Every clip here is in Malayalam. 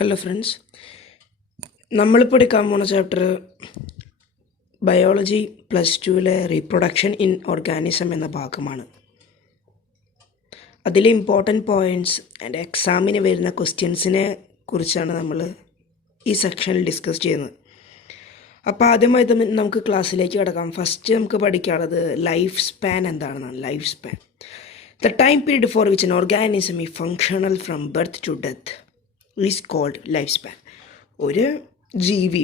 ഹലോ ഫ്രണ്ട്സ്, നമ്മളിപ്പോൾ എടുക്കാൻ പോകുന്ന chapter biology +2 reproduction in organism എന്ന ഭാഗമാണ്. അതിലെ ഇമ്പോർട്ടൻറ്റ് പോയിൻറ്റ്സ് ആൻഡ് എക്സാമിന് വരുന്ന ക്വസ്റ്റ്യൻസിനെ കുറിച്ചാണ് നമ്മൾ ഈ സെക്ഷനിൽ ഡിസ്കസ് ചെയ്യുന്നത്. അപ്പോൾ ആദ്യമായി നമുക്ക് ക്ലാസ്സിലേക്ക് കിടക്കാം. ഫസ്റ്റ് നമുക്ക് പഠിക്കാനുള്ളത് ലൈഫ് സ്പാൻ എന്താണെന്നാണ്. Life span, the time period for which an organism is functional from birth to death is called life span. ഒരു ജീവി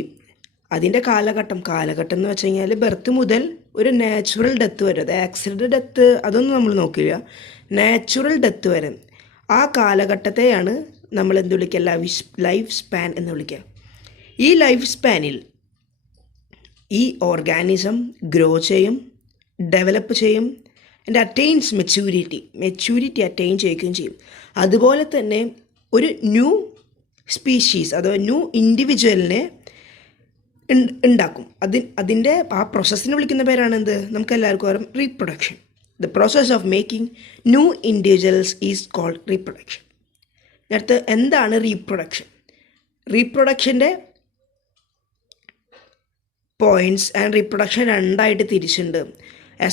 അതിൻ്റെ കാലഘട്ടം എന്ന് വെച്ച് കഴിഞ്ഞാൽ ബർത്ത് മുതൽ ഒരു നാച്ചുറൽ ഡെത്ത് വരെ, അത് ആക്സിഡൻ്റ് ഡെത്ത് അതൊന്നും നമ്മൾ നോക്കില്ല, നാച്ചുറൽ ഡെത്ത് വരെ ആ കാലഘട്ടത്തെയാണ് നമ്മൾ എന്ത് വിളിക്കുക, ലൈഫ് സ്പാൻ എന്ന് വിളിക്കുക. ഈ ലൈഫ് സ്പാനിൽ ഈ ഓർഗാനിസം ഗ്രോ ചെയ്യും, ഡെവലപ്പ് ചെയ്യും, ആൻഡ് അറ്റൈൻസ് മെച്യൂരിറ്റി അറ്റൈൻ ചെയ്യുകയും ചെയ്യും. അതുപോലെ തന്നെ ഒരു ന്യൂ സ്പീഷീസ് അഥവാ ന്യൂ ഇൻഡിവിജ്വലിനെ ഉണ്ടാക്കും. അതിൻ്റെ ആ പ്രോസസ്സിനെ വിളിക്കുന്ന പേരാണ് എന്ത്, നമുക്ക് എല്ലാവർക്കും അറിയാം, reproduction. The process of making new individuals is called reproduction. അടുത്ത് എന്താണ് റീപ്രൊഡക്ഷൻ? റീപ്രൊഡക്ഷൻ്റെ പോയിൻറ്റ്സ് ആൻഡ് റീപ്രൊഡക്ഷൻ രണ്ടായിട്ട് തിരിച്ചിട്ടുണ്ട്.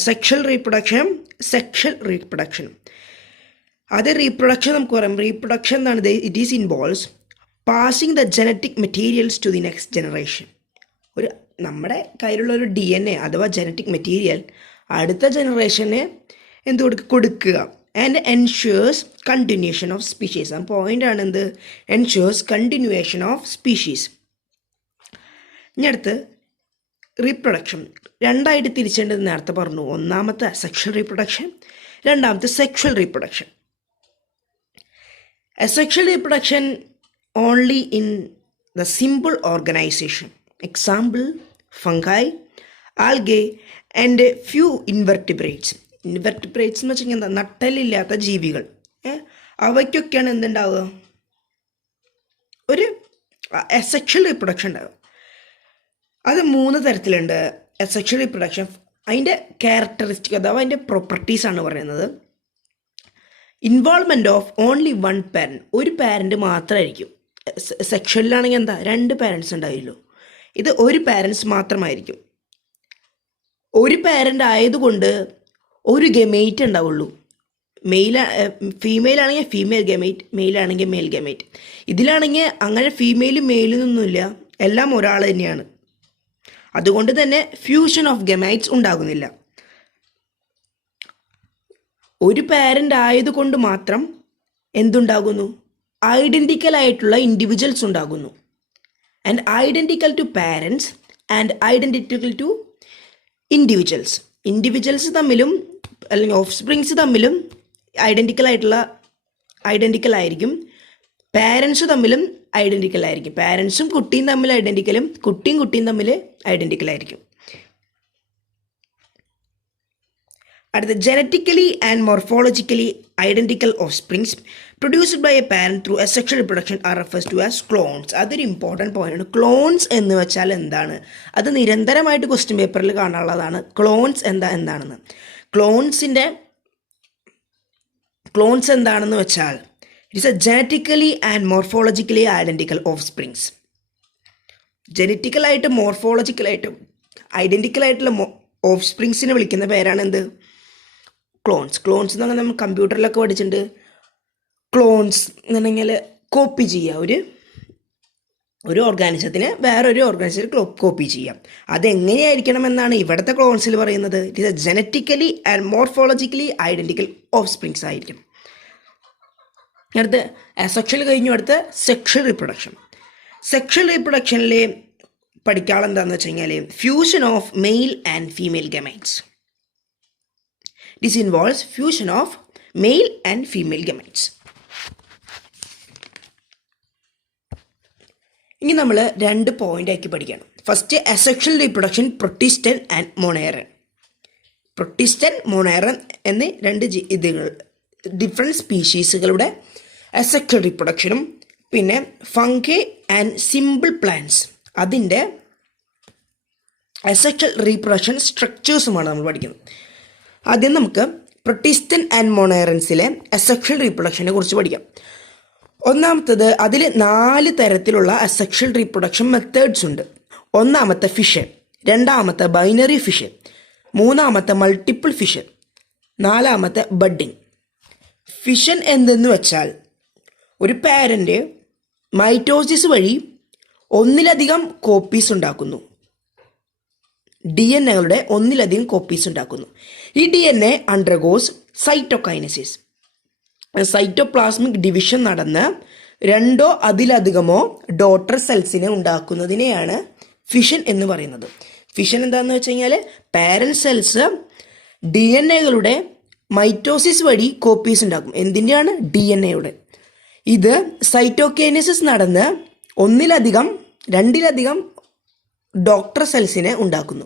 Sexual reproduction, sexual reproduction. അത് റീപ്രൊഡക്ഷൻ നമുക്ക് പറയാം. റീപ്രൊഡക്ഷൻ എന്നാണ് it is involves passing the genetic materials to the next generation. ഒരു നമ്മുടെ കയ്യിലുള്ള ഒരു DNA അഥവാ ജനറ്റിക് മെറ്റീരിയൽ അടുത്ത ജനറേഷന് കൊടുക്കുക. And ensures continuation of species. ആ പോയിൻ്റ് ആണ് എന്ത്, എൻഷ്യൂർസ് കണ്ടിന്യൂവേഷൻ ഓഫ് സ്പീഷീസ്. ഇനി അടുത്ത് റീപ്രൊഡക്ഷൻ രണ്ടായിട്ട് തിരിച്ചേണ്ടത് നേരത്തെ പറഞ്ഞു. ഒന്നാമത്തെ സെക്ഷൽ റീപ്രൊഡക്ഷൻ, രണ്ടാമത്തെ sexual reproduction. Sexual reproduction only in the simple organization, example fungi, algae and few invertebrates. Invertebrates എന്ന് വെച്ചാൽ എന്താ, നട്ടലില്ലാത്ത ജീവികൾ. അവയ്ക്കൊക്കെയാണ് എന്തുണ്ടാവുക, ഒരു സെക്ഷൽ റീപ്രൊഡക്ഷൻ ഉണ്ടാവുക. അത് 3 തരത്തിലുണ്ട് സെക്ഷൽ റീപ്രൊഡക്ഷൻ. അതിൻ്റെ ക്യാരക്ടറിസ്റ്റിക് അഥവാ അതിൻ്റെ പ്രോപ്പർട്ടീസാണ് പറയുന്നത്. Involvement of only one parent, ഒരു പാരൻറ്റ് മാത്രമായിരിക്കും. സെക്ഷനിലാണെങ്കിൽ എന്താ, 2 പാരൻസ് ഉണ്ടാവില്ലോ, ഇത് ഒരു പാരൻസ് മാത്രമായിരിക്കും. ഒരു പാരൻ്റ് ആയതുകൊണ്ട് ഒരു ഗെമേറ്റ് ഉണ്ടാവുള്ളൂ. ഫീമെയിൽ ആണെങ്കിൽ ഫീമെയിൽ ഗെമേറ്റ്, മെയിലാണെങ്കിൽ മെയിൽ ഗെമേറ്റ്. ഇതിലാണെങ്കിൽ അങ്ങനെ ഫീമെയിലും മെയിലൊന്നുമില്ല, എല്ലാം ഒരാൾ തന്നെയാണ്. അതുകൊണ്ട് തന്നെ ഫ്യൂഷൻ ഓഫ് ഗെമൈറ്റ്സ് ഉണ്ടാകുന്നില്ല. ഒരു പാരൻ്റ് ആയതുകൊണ്ട് മാത്രം എന്തുണ്ടാകുന്നു, ഐഡൻറ്റിക്കൽ ആയിട്ടുള്ള ഇൻഡിവിജ്വൽസ് ഉണ്ടാകുന്നു. And identical to parents and identical to individuals. Individuals തമ്മിലും അല്ലെങ്കിൽ ഓഫ് സ്പ്രിങ്സ് തമ്മിലും ഐഡൻറ്റിക്കൽ ആയിരിക്കും. പാരൻസ് തമ്മിലും ഐഡൻറ്റിക്കൽ ആയിരിക്കും. പാരൻസും കുട്ടിയും തമ്മിൽ ഐഡൻറ്റിക്കലും, കുട്ടിയും തമ്മിൽ ഐഡൻറ്റിക്കൽ ആയിരിക്കും. അടുത്ത genetically and morphologically identical offsprings produced by a parent through asexual reproduction are refers to as clones. അതൊരു ഇമ്പോർട്ടൻറ്റ് പോയിൻ്റാണ്. ക്ലോൺസ് എന്ന് വെച്ചാൽ എന്താണ്, അത് നിരന്തരമായിട്ട് ക്വസ്റ്റ്യൻ പേപ്പറിൽ കാണാനുള്ളതാണ്. ക്ലോൺസ് എന്താണെന്ന്. ക്ലോൺസ് എന്താണെന്ന് വെച്ചാൽ it is a genetically and morphologically identical offsprings. ജനറ്റിക്കലായിട്ട് മോർഫോളജിക്കലായിട്ടും ഐഡൻറ്റിക്കലായിട്ടുള്ള ഓഫ് സ്പ്രിങ്സിനെ വിളിക്കുന്ന പേരാണ് എന്ത്, ക്ലോൺസ്. ക്ലോൺസ് എന്ന് പറഞ്ഞാൽ നമ്മൾ കമ്പ്യൂട്ടറിലൊക്കെ പഠിച്ചിട്ടുണ്ട്. ക്ലോൺസ് എന്നുണ്ടെങ്കിൽ കോപ്പി ചെയ്യുക, ഒരു ഓർഗാനിസത്തിന് വേറൊരു ഓർഗാനിസത്തിൽ കോപ്പി ചെയ്യാം. അതെങ്ങനെയായിരിക്കണമെന്നാണ് ഇവിടുത്തെ ക്ലോൺസിൽ പറയുന്നത്. It is a genetically and morphologically identical of springs ആയിരിക്കും. അടുത്ത് അസെക്ഷൽ കഴിഞ്ഞു, അടുത്ത് സെക്ഷൽ റീപ്രൊഡക്ഷൻ. സെക്ഷൽ റീപ്രൊഡക്ഷനിൽ പഠിക്കാനുള്ള എന്താണെന്ന് വെച്ച് കഴിഞ്ഞാൽ fusion of male and female gametes. This involves fusion of male and female gametes. ഇനി നമ്മൾ 2 പോയിൻ്റാക്കി പഠിക്കണം. First asexual reproduction, protistan and moneran. Protistan, moneran എന്നീ 2 ഡിഫറെൻറ്റ് സ്പീഷീസുകളുടെ അസെക്ഷൽ റീപ്രൊഡക്ഷനും പിന്നെ ഫംഗി ആൻഡ് സിമ്പിൾ പ്ലാന്റ്സ് അതിൻ്റെ അസെക്ഷൽ റീപ്രൊഡക്ഷൻ സ്ട്രക്ചേഴ്സുമാണ് നമ്മൾ പഠിക്കുന്നത്. ആദ്യം നമുക്ക് പ്രൊട്ടിസ്റ്റൻ ആൻഡ് മൊണേറൻസിലെ അസെക്ഷൽ റീപ്രൊഡക്ഷനെ കുറിച്ച് പഠിക്കാം. ഒന്നാമത്തത്, അതിൽ 4 തരത്തിലുള്ള അസെക്ഷൽ റീപ്രൊഡക്ഷൻ മെത്തേഡ്സ് ഉണ്ട്. ഒന്നാമത്തെ ഫിഷൻ, രണ്ടാമത്തെ ബൈനറി ഫിഷൻ, മൂന്നാമത്തെ മൾട്ടിപ്പിൾ ഫിഷൻ, നാലാമത്തെ ബഡ്ഡിങ്. ഫിഷൻ എന്തെന്ന് വെച്ചാൽ ഒരു പാരൻ്റ് മൈറ്റോസിസ് വഴി ഒന്നിലധികം കോപ്പീസ് ഉണ്ടാക്കുന്നു, DNA-കളുടെ ഒന്നിലധികം കോപ്പീസ് ഉണ്ടാക്കുന്നു. ഈ DNA undergoes cytokinesis, cytoplasmic division നടന്ന് 2 അതിലധികമോ ഡോട്ടർ സെൽസിനെ ഉണ്ടാക്കുന്നതിനെയാണ് ഫിഷൻ എന്ന് പറയുന്നത്. ഫിഷൻ എന്താണെന്ന് വെച്ച് കഴിഞ്ഞാൽ പാരന്റ് സെൽസ് DNA-കളുടെ മൈറ്റോസിസ് വഴി കോപ്പീസ് ഉണ്ടാക്കും. എന്തിൻ്റെയാണ്? DNA-യുടെ. ഇത് സൈറ്റോകൈനസിസ് നടന്ന് രണ്ടിലധികം ഡോട്ടർ സെൽസിനെ ഉണ്ടാക്കുന്നു.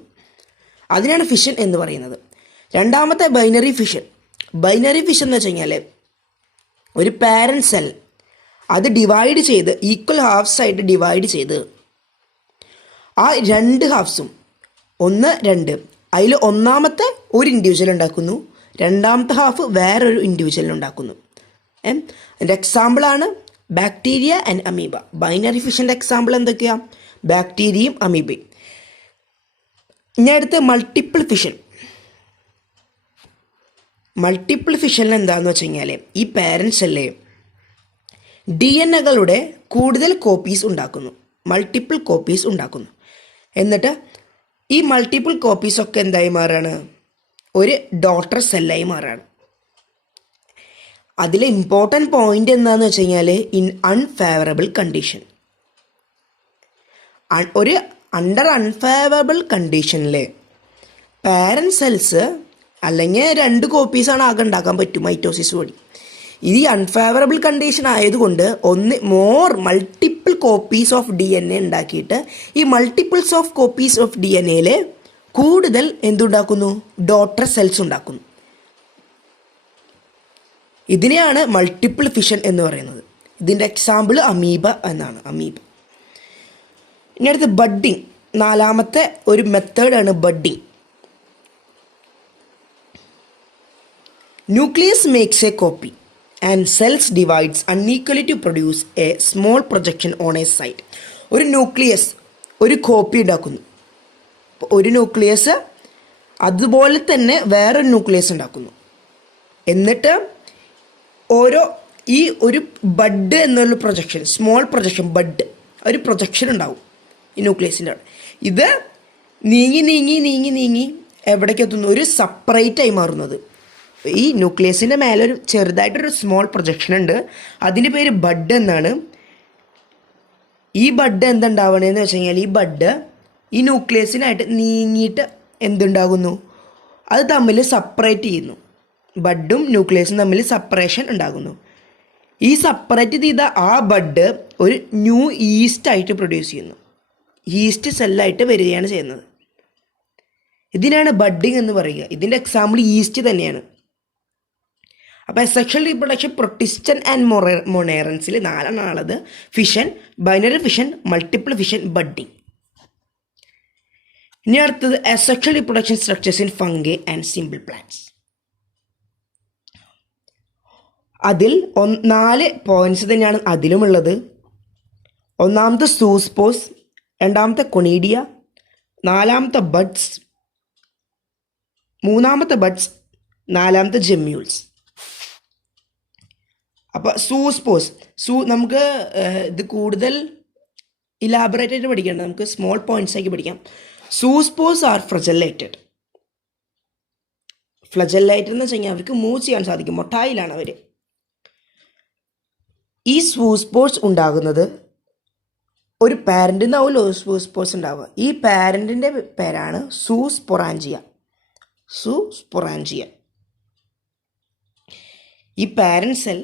അതിനാണ് ഫിഷൻ എന്ന് പറയുന്നത്. രണ്ടാമത്തെ ബൈനറി ഫിഷൻ. ബൈനറി ഫിഷൻ എന്ന് വെച്ച് കഴിഞ്ഞാൽ ഒരു പാരന്റ് സെൽ അത് ഡിവൈഡ് ചെയ്ത് ഈക്വൽ ഹാഫ്സ് ആയിട്ട് ഡിവൈഡ് ചെയ്ത് ആ 2 ഹാഫ്സും 1, 2 അതിൽ ഒന്നാമത്തെ ഒരു ഇൻഡിവിജ്വൽ ഉണ്ടാക്കുന്നു, രണ്ടാമത്തെ ഹാഫ് വേറൊരു ഇൻഡിവിജ്വൽ ഉണ്ടാക്കുന്നു. അതിൻ്റെ എക്സാമ്പിളാണ് ബാക്ടീരിയ ആൻഡ് അമീബ. ബൈനറി ഫിഷൻ്റെ എക്സാമ്പിൾ എന്തൊക്കെയാണ്? ബാക്ടീരിയയും അമീബയും. ഇനി അടുത്ത് മൾട്ടിപ്പിൾ ഫിഷൻ. മൾട്ടിപ്പിൾ ഫിഷനിൽ എന്താണെന്ന് വെച്ച് കഴിഞ്ഞാൽ ഈ പാരൻസ് അല്ലേ DNA-കളുടെ കൂടുതൽ കോപ്പീസ് ഉണ്ടാക്കുന്നു, മൾട്ടിപ്പിൾ കോപ്പീസ് ഉണ്ടാക്കുന്നു. എന്നിട്ട് ഈ മൾട്ടിപ്പിൾ കോപ്പീസൊക്കെ എന്തായി മാറുകയാണ്? ഒരു ഡോട്ടർ സെല്ലായി മാറുകയാണ്. അതിലെ ഇമ്പോർട്ടൻറ്റ് പോയിന്റ് എന്താണെന്ന് വെച്ച് കഴിഞ്ഞാൽ ഇൻ അൺഫേവറബിൾ കണ്ടീഷൻ. ഒരു അണ്ടർ അൺഫേവറബിൾ കണ്ടീഷനിൽ പാരന്റ് സെൽസ് അല്ലെങ്കിൽ 2 കോപ്പീസാണ് ആകെ ഉണ്ടാക്കാൻ പറ്റും മൈറ്റോസിസ് വഴി. ഇത് അൺഫേവറബിൾ കണ്ടീഷൻ ആയതുകൊണ്ട് മൾട്ടിപ്പിൾ കോപ്പീസ് ഓഫ് DNA ഉണ്ടാക്കിയിട്ട് ഈ മൾട്ടിപ്പിൾസ് ഓഫ് കോപ്പീസ് ഓഫ് DNA-യിൽ കൂടുതൽ എന്തുണ്ടാക്കുന്നു? ഡോട്ടർ സെൽസ് ഉണ്ടാക്കുന്നു. ഇതിനെയാണ് മൾട്ടിപ്പിൾ ഫിഷൻ എന്ന് പറയുന്നത്. ഇതിൻ്റെ എക്സാമ്പിൾ അമീബ എന്നാണ്. അമീബ. ഇനി അടുത്ത് ബഡ്ഡിങ്. 4ാമത്തെ ഒരു മെത്തേഡാണ് budding. Nucleus makes a copy and cells divides unequally to produce a small projection on a site. ഒരു ന്യൂക്ലിയസ് ഒരു കോപ്പി ഉണ്ടാക്കുന്നു. ഒരു ന്യൂക്ലിയസ് അതുപോലെ തന്നെ വേറൊരു ന്യൂക്ലിയസ് ഉണ്ടാക്കുന്നു. എന്നിട്ട് ഈ ഒരു ബഡ് എന്നുള്ള പ്രൊജക്ഷൻ, സ്മോൾ പ്രൊജക്ഷൻ, ബഡ് ഒരു പ്രൊജക്ഷൻ ഉണ്ടാവും ഈ ന്യൂക്ലിയസിൻ്റെ അവിടെ. ഇത് നീങ്ങി എവിടേക്ക് എത്തുന്നു? ഒരു സെപ്പറേറ്റ് ആയി മാറുന്നത്. ഈ ന്യൂക്ലിയസിൻ്റെ മേലെ ഒരു ചെറുതായിട്ടൊരു സ്മോൾ പ്രൊജക്ഷൻ ഉണ്ട്, അതിൻ്റെ പേര് ബഡ് എന്നാണ്. ഈ ബഡ് എന്തുണ്ടാവണമെന്ന് വെച്ച് കഴിഞ്ഞാൽ ഈ ബഡ് ഈ ന്യൂക്ലിയസിനായിട്ട് നീങ്ങിയിട്ട് എന്തുണ്ടാകുന്നു? അത് തമ്മിൽ സെപ്പറേറ്റ് ചെയ്യുന്നു. ബഡും ന്യൂക്ലിയസും തമ്മിൽ സെപ്പറേഷൻ ഉണ്ടാകുന്നു. ഈ സെപ്പറേറ്റ് ചെയ്ത ആ ബഡ് ഒരു ന്യൂ ഈസ്റ്റ് ആയിട്ട് പ്രൊഡ്യൂസ് ചെയ്യുന്നു. ഈസ്റ്റ് സെല്ലായിട്ട് വരികയാണ് ചെയ്യുന്നത്. ഇതിനാണ് ബഡ്ഡിങ് എന്ന് പറയുക. ഇതിൻ്റെ എക്സാമ്പിൾ ഈസ്റ്റ് തന്നെയാണ്. അപ്പോൾ സെക്ഷൽ റീപ്രൊഡക്ഷൻ പ്രൊട്ടിസ്റ്റൻ ആൻഡ് മൊണേറൻസിൽ 4 ആണുള്ളത്. Fission, binary fission, multiple fission, budding. ഇനി അടുത്തത് asexual reproduction structures in fungi and simple plants. അതിൽ 4 പോയിന്റ്സ് തന്നെയാണ് അതിലുമുള്ളത്. ഒന്നാമത്തെ സൂസ്പോസ്, രണ്ടാമത്തെ കൊണീഡിയ, 4ാമത്തെ ബഡ്സ്, 3ാമത്തെ ബഡ്സ്, 4ാമത്തെ ജെമ്യൂൾസ്. അപ്പോൾ സൂസ്പോസ് നമുക്ക് ഇത് കൂടുതൽ ഇലാബറേറ്റ് ആയിട്ട് പഠിക്കേണ്ടത്, നമുക്ക് സ്മോൾ പോയിന്റ്സ് ആക്കി പഠിക്കാം. സൂസ്പോസ് ആർ ഫ്ലജെല്ലേറ്റഡ്. ഫ്ലജെല്ലേറ്റഡ് എന്ന് വെച്ച് കഴിഞ്ഞാൽ അവർക്ക് മൂവ് ചെയ്യാൻ സാധിക്കും, മൊട്ടായിലാണ് അവർ. ഈ സൂസ്പോർസ് ഉണ്ടാകുന്നത് ഒരു പാരൻ്റിൽ നിന്നാവുമല്ലോ സൂസ്പോർസ് ഉണ്ടാവുക. ഈ പാരൻറ്റിൻ്റെ പേരാണ് സൂസ്പൊറാഞ്ചിയ. ഈ പാരന്റ് സെൽ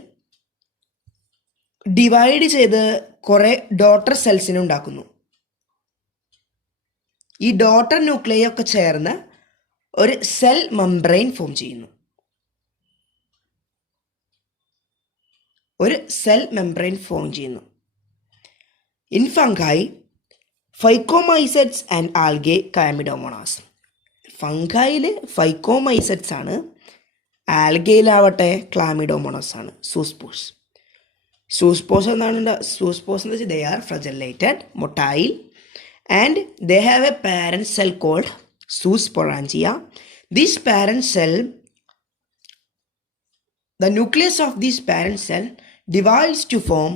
ഡിവൈഡ് ചെയ്ത് കുറേ ഡോട്ടർ സെൽസിനെ ഉണ്ടാക്കുന്നു. ഈ ഡോട്ടർ ന്യൂക്ലിയ ഒക്കെ ചേർന്ന് ഒരു സെൽ മെംബ്രെയിൻ ഫോം ചെയ്യുന്നു. In fungi, phycomycetes and algae, chlamydomonas. ഫംഗൈയിൽ ഫൈക്കോമൈസെറ്റ്സ് ആണ്, ആൽഗയിലാവട്ടെ ക്ലാമിഡോമോണാസ് ആണ് സൂസ്പോർസ്. Zoospores എന്ന് വെച്ചാൽ they are flagellated, motile, and they have a parent cell called zoosporangia. This parent cell, the nucleus of this parent cell divides to form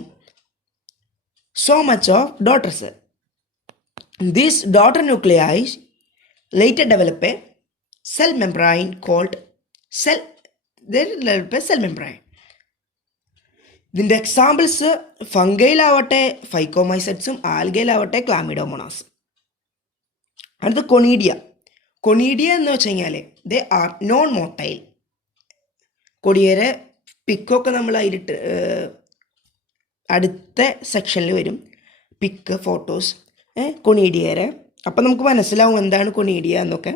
so much of daughter cell. This daughter nuclei later develop a cell membrane called cell. They develop a cell membrane. ഇതിൻ്റെ എക്സാമ്പിൾസ് ഫംഗയിലാവട്ടെ ഫൈക്കോമൈസെറ്റ്സും ആൽഗയിലാവട്ടെ ക്ലാമിഡോമോണാസും. അടുത്ത കൊണീഡിയ എന്ന് വെച്ച് കഴിഞ്ഞാൽ ദേ ആർ നോൺ മോട്ടൈൽ. കൊടിയേരെ പിക്കൊക്കെ നമ്മൾ അതിലിട്ട് അടുത്ത സെക്ഷനിൽ വരും, പിക്ക് ഫോട്ടോസ് കൊണീഡിയേരെ. അപ്പം നമുക്ക് മനസ്സിലാവും എന്താണ് കൊണീഡിയ എന്നൊക്കെ.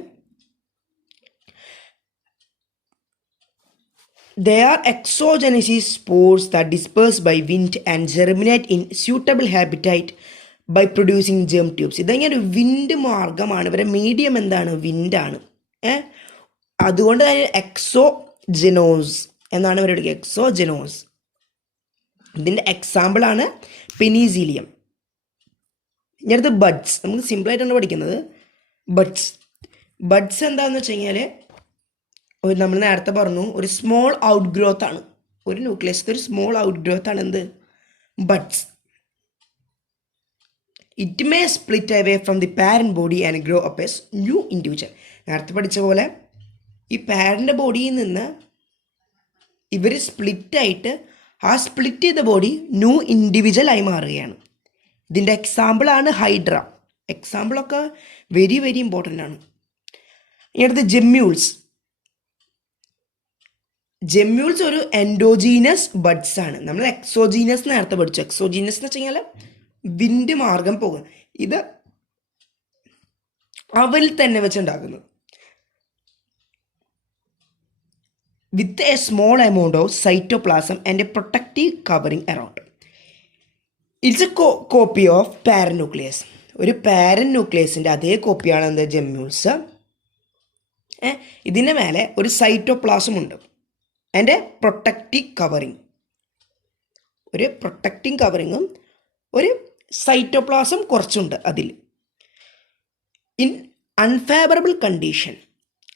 They are exogenesis spores that disperse by wind and germinate in suitable habitat by producing germ tubes. ഇതെങ്ങനെ വിൻഡ് മാർഗമാണ്, ഇവരെ മീഡിയം എന്താണ്, വിൻഡാണ്. അതുകൊണ്ട് തന്നെ എക്സോജെനോസ് എന്നാണ് ഇവരുടെ വിളിക്കുക, എക്സോജെനോസ്. ഇതിൻ്റെ എക്സാമ്പിളാണ് പെനീസീലിയം. ഇനി അടുത്ത് ബഡ്സ്. നമുക്ക് സിമ്പിളായിട്ടാണ് പഠിക്കുന്നത്. ബഡ്സ് എന്താണെന്ന് വെച്ച് കഴിഞ്ഞാൽ നമ്മൾ നേരത്തെ പറഞ്ഞു ഒരു സ്മോൾ ഔട്ട് ഗ്രോത്ത് ആണ്, ഒരു ന്യൂക്ലിയസിൻ്റെ ഒരു സ്മോൾ ഔട്ട് ഗ്രോത്ത് ആണ് എന്ത്, buds. It may split away from the parent body and grow up S new individual. നേരത്തെ പഠിച്ച പോലെ ഈ പാരന്റ് ബോഡിയിൽ നിന്ന് ഇവർ സ്പ്ലിറ്റായിട്ട് ആ സ്പ്ലിറ്റ് ചെയ്ത ബോഡി ന്യൂ ഇൻഡിവിജ്വൽ ആയി മാറുകയാണ്. ഇതിൻ്റെ എക്സാമ്പിളാണ് ഹൈഡ്ര. എക്സാമ്പിളൊക്കെ വെരി വെരി ഇമ്പോർട്ടൻ്റ് ആണ്. ഇനി അടുത്ത് ജെമ്യൂൾസ് ഒരു എൻഡോജീനസ് ബഡ്സ് ആണ്. നമ്മൾ എക്സോജീനസ് നേരത്തെ പഠിച്ചു. എക്സോജീനസ് എന്ന് വെച്ച് കഴിഞ്ഞാൽ വിൻഡ് മാർഗം പോകും. ഇത് അവൽ തന്നെ വെച്ചുണ്ടാക്കുന്നത്. With a small amount of cytoplasm and a protective covering around. It's a copy of parent nucleus. ഒരു പാരന്റ് ന്യൂക്ലിയസിൻ്റെ അതേ കോപ്പിയാണ് എന്ത്, ജെമ്യൂൾസ്. ഇതിൻ്റെ മേലെ ഒരു സൈറ്റോപ്ലാസം ഉണ്ട് ആൻഡ് എ പ്രൊട്ടക്റ്റീവ് കവറിങ്. ഒരു പ്രൊട്ടക്റ്റിംഗ് കവറിങ്ങും ഒരു സൈറ്റോപ്ലാസം കുറച്ചുണ്ട് അതിൽ. ഇൻ അൺഫേവറബിൾ കണ്ടീഷൻ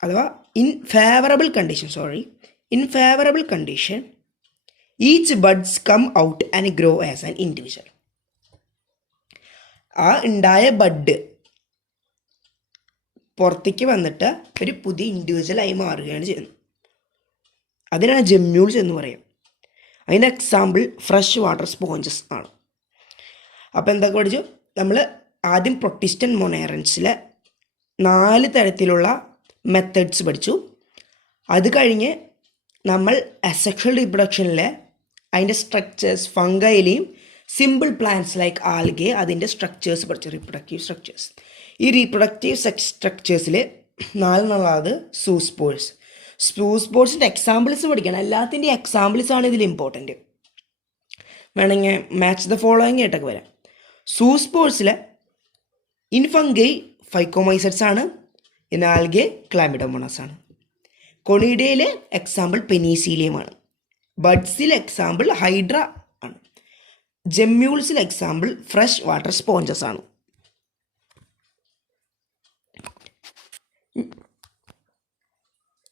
അഥവാ in favourable condition each buds come out and grow as an individual. ആ ഉണ്ടായ ബഡ് പുറത്തേക്ക് വന്നിട്ട് ഒരു പുതിയ ഇൻഡിവിജ്വലായി മാറുകയാണ് ചെയ്യുന്നത്. അതിനാണ് ജെമ്യൂൾസ് എന്ന് പറയും. അതിൻ്റെ എക്സാമ്പിൾ ഫ്രഷ് വാട്ടർ സ്പോഞ്ചസ് ആണ്. അപ്പോൾ എന്തൊക്കെ പഠിച്ചു നമ്മൾ? ആദ്യം പ്രൊട്ടിസ്റ്റൻ മൊണേറൻസിലെ 4 തരത്തിലുള്ള മെത്തേഡ്സ് പഠിച്ചു. അത് കഴിഞ്ഞ് നമ്മൾ അസെക്ഷൽ റീപ്രൊഡക്ഷനിലെ അതിൻ്റെ സ്ട്രക്ചേഴ്സ്, ഫംഗയിലെയും സിമ്പിൾ പ്ലാന്റ്സ് ലൈക്ക് ആൽഗെ അതിൻ്റെ സ്ട്രക്ചേഴ്സ് പഠിച്ചു, റീപ്രൊഡക്റ്റീവ് സ്ട്രക്ചേഴ്സ്. ഈ റീപ്രൊഡക്റ്റീവ് സ്ട്രക്ചേഴ്സിൽ 4 സൂസ്പോർട്സിൻ്റെ എക്സാമ്പിൾസ് പഠിക്കണം. എല്ലാത്തിൻ്റെ എക്സാമ്പിൾസ് ആണ് ഇതിൽ ഇമ്പോർട്ടൻറ്റ്. വേണമെങ്കിൽ മാച്ച് ദ ഫോളോയിങ് ആയിട്ടൊക്കെ വരാം. സൂസ്പോർട്സിലെ ഇൻഫംഗൈ ഫൈക്കോമൈസറ്റ്സ് ആണ്, ആൽഗെ ക്ലാമിഡോമോണാസ് ആണ്. കൊണീഡിയയിലെ എക്സാമ്പിൾ പെനീസീലിയമാണ്. ബഡ്സിലെ എക്സാമ്പിൾ ഹൈഡ്ര ആണ്. ജെമ്യൂൾസിലെ എക്സാമ്പിൾ ഫ്രഷ് വാട്ടർ സ്പോഞ്ചസ് ആണ്.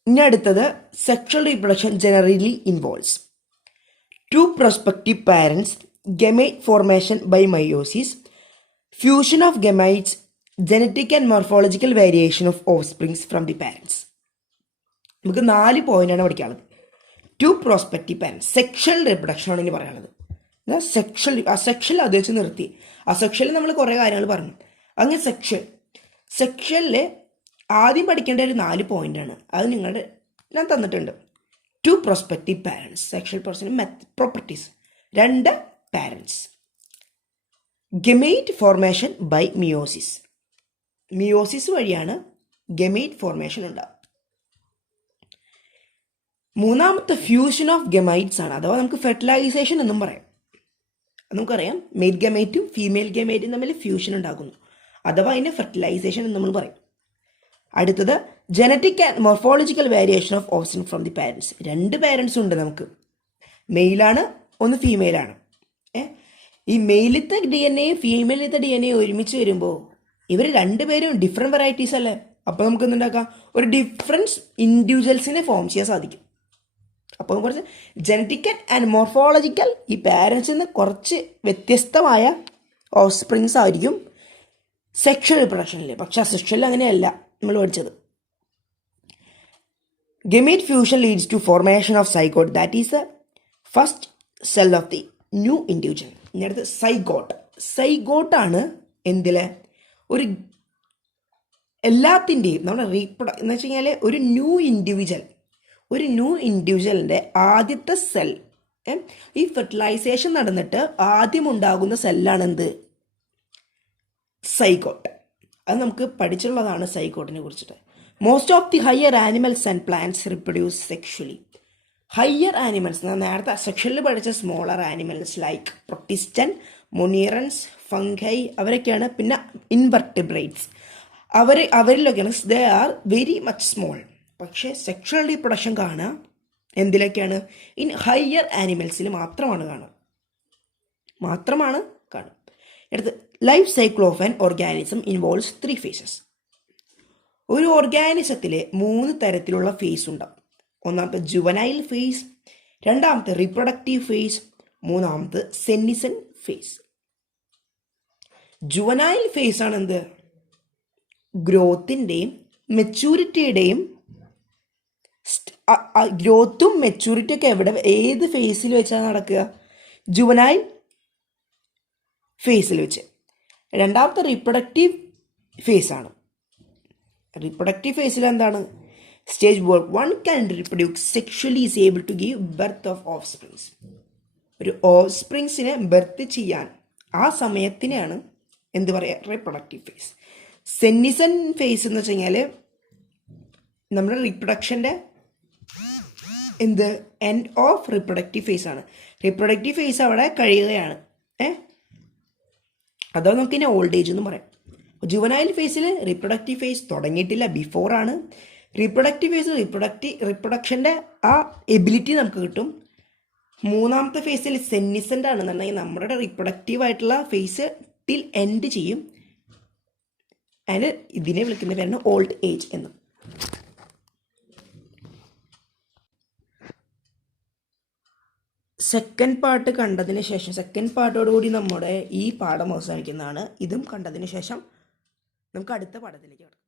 ഇനി അടുത്തത് sexual reproduction generally involves 2 prospective parents, gamete formation by meiosis, fusion of gametes, genetic and morphological variation of offsprings from the parents. നമുക്ക് 4 പോയിന്റാണ് പഠിക്കാനുള്ളത്. 2 prospective parents, സെക്ഷൽ റീപ്രൊഡക്ഷൻ ആണ് ഇനി പറയാനുള്ളത്. സെക്ഷൽ അത് വെച്ച് നിർത്തി. അസെക്ഷൽ നമ്മൾ കുറേ കാര്യങ്ങൾ പറഞ്ഞു. അങ്ങനെ സെക്ഷലിൽ ആദ്യം പഠിക്കേണ്ട ഒരു 4 പോയിന്റാണ്. അത് ഞാൻ തന്നിട്ടുണ്ട്. 2 prospective parents, sexual person properties. 2 parents. Gamete formation by meiosis വഴിയാണ് ഗെമേറ്റ് ഫോർമേഷൻ ഉണ്ടാകുക. 3ാമത്തെ ഫ്യൂഷൻ ഓഫ് ഗെമൈറ്റ്സ് ആണ്, അഥവാ നമുക്ക് ഫെർട്ടിലൈസേഷൻ എന്നും പറയാം. നമുക്കറിയാം മെയിൽ ഗെമേറ്റും ഫീമെയിൽ ഗെമേറ്റും തമ്മിൽ ഫ്യൂഷൻ ഉണ്ടാകുന്നു, അഥവാ അതിനെ ഫെർട്ടിലൈസേഷൻ എന്ന് നമ്മൾ പറയും. അടുത്തത് genetic and morphological variation of offspring from the parents. 2 parents ഉണ്ട് നമുക്ക്, മെയിലാണ്, ഒന്ന് ഫീമെയിലാണ്. ഈ മെയിലത്തെ ഡി എൻ എയും ഫീമെയിലത്തെ ഡി എൻ എയും ഒരുമിച്ച് വരുമ്പോൾ ഇവർ രണ്ടുപേരും ഡിഫറെൻറ്റ് വെറൈറ്റീസ് അല്ലേ. അപ്പോൾ നമുക്ക് എന്തുണ്ടാക്കാം, ഒരു ഡിഫറൻസ് ഇൻഡിവിജ്വൽസിനെ ഫോം ചെയ്യാൻ സാധിക്കും. അപ്പോൾ കുറച്ച് ജനറ്റിക്കൽ ആൻഡ് മോർഫോളജിക്കൽ ഈ പാരൻസിൽ നിന്ന് കുറച്ച് വ്യത്യസ്തമായ ഓഫ്സ്പ്രിങ്സ് ആയിരിക്കും സെക്ഷൽ റിപ്രൊഡക്ഷനിൽ. പക്ഷെ സെക്ഷനിൽ അങ്ങനെയല്ല നമ്മൾ പഠിച്ചത്. Gamete fusion leads to formation of zygote, that is the first cell of the new individual. ഇനി അടുത്ത് സൈഗോട്ടാണ് എന്തിലെ ഒരു എല്ലാത്തിൻ്റെയും നമ്മുടെ എന്ന് വെച്ച് കഴിഞ്ഞാൽ ഒരു ന്യൂ ഇൻഡിവിജ്വലിൻ്റെ ആദ്യത്തെ സെൽ. ഈ ഫെർട്ടിലൈസേഷൻ നടന്നിട്ട് ആദ്യം ഉണ്ടാകുന്ന സെല്ലാണ് എന്ത്, സൈഗോട്ട്. അത് നമുക്ക് പഠിച്ചുള്ളതാണ് സൈഗോട്ടിനെ കുറിച്ചിട്ട്. Most of the higher animals and plants reproduce sexually. Higher animals നേരത്തെ സെക്ഷനിൽ പഠിച്ച smaller animals like protistan, monerans, fungi അവരൊക്കെയാണ്. പിന്നെ ഇൻവെർട്ടിബ്രേറ്റ്സ് അവരിലൊക്കെയാണ് they are very much small. പക്ഷേ സെക്ഷൽ റീപ്രൊഡക്ഷൻ കാണുക എന്തിലൊക്കെയാണ്, ഇൻ ഹയർ ആനിമൽസിൽ മാത്രമാണ് കാണുക. അടുത്ത് life cycle of an organism involves 3 phases. ഒരു ഓർഗാനിസത്തിൽ 3 തരത്തിലുള്ള ഫേസ് ഉണ്ടാവും. ഒന്നാമത്തെ ജുവനൈൽ ഫേസ്, രണ്ടാമത്തെ റീപ്രൊഡക്റ്റീവ് ഫേസ്, മൂന്നാമത്തെ സെന്നിസൻ ഫേസ്. ജുവനൈൽ ഫേസ് ആണ് എന്ത്, ഗ്രോത്തിൻ്റെയും മെച്യൂരിറ്റിയുടെയും ഗ്രോത്തും മെച്യൂരിറ്റിയൊക്കെ ഏത് ഫേസിൽ വെച്ചാണ് നടക്കുക, ജുവനൈൽ ഫേസിൽ വെച്ച്. രണ്ടാമത്തെ റീപ്രൊഡക്റ്റീവ് ഫേസാണ്. റീപ്രൊഡക്റ്റീവ് ഫേസിൽ എന്താണ്, stage where one can reproduce sexually is able to give birth of offsprings. ഒരു ഓഫ് സ്പ്രിങ്സിനെ ബർത്ത് ചെയ്യാൻ ആ സമയത്തിനെയാണ് എന്ത് പറയുക, റീപ്രൊഡക്റ്റീവ് ഫേസ്. സെന്നിസൻ ഫേസ് എന്ന് വെച്ച് കഴിഞ്ഞാൽ നമ്മുടെ റീപ്രൊഡക്ഷൻ്റെ എൻഡ് ഓഫ് റീപ്രൊഡക്റ്റീവ് ഫേസ് ആണ്. റീപ്രൊഡക്റ്റീവ് ഫേസ് അവിടെ കഴിയുകയാണ്. അതോ നമുക്കിനി ഓൾഡ് ഏജ് എന്ന് പറയാം. ജുവനൈൽ ഫേസിൽ റീപ്രൊഡക്റ്റീവ് ഫേസ് തുടങ്ങിയിട്ടില്ല, ബിഫോറാണ്. റീപ്രൊഡക്റ്റീവ് ഫേസിൽ റീപ്രൊഡക്ഷൻ്റെ ആ എബിലിറ്റി നമുക്ക് കിട്ടും. മൂന്നാമത്തെ ഫേസിൽ സെന്നിസൻ്റ് ആണെന്നുണ്ടെങ്കിൽ നമ്മുടെ റീപ്രൊഡക്റ്റീവ് ആയിട്ടുള്ള ഫേസ് ടിൽ എൻഡ് ചെയ്യും. അതിന് ഇതിനെ വിളിക്കുന്ന പേരാണ് ഓൾഡ് ഏജ് എന്ന്. സെക്കൻഡ് പാർട്ട് കണ്ടതിന് ശേഷം, സെക്കൻഡ് പാർട്ടോടുകൂടി നമ്മുടെ ഈ പാഠം അവസാനിക്കുന്നതാണ്. ഇതും കണ്ടതിന് ശേഷം നമുക്ക് അടുത്ത പാഠത്തിലേക്ക് കിടക്കാം.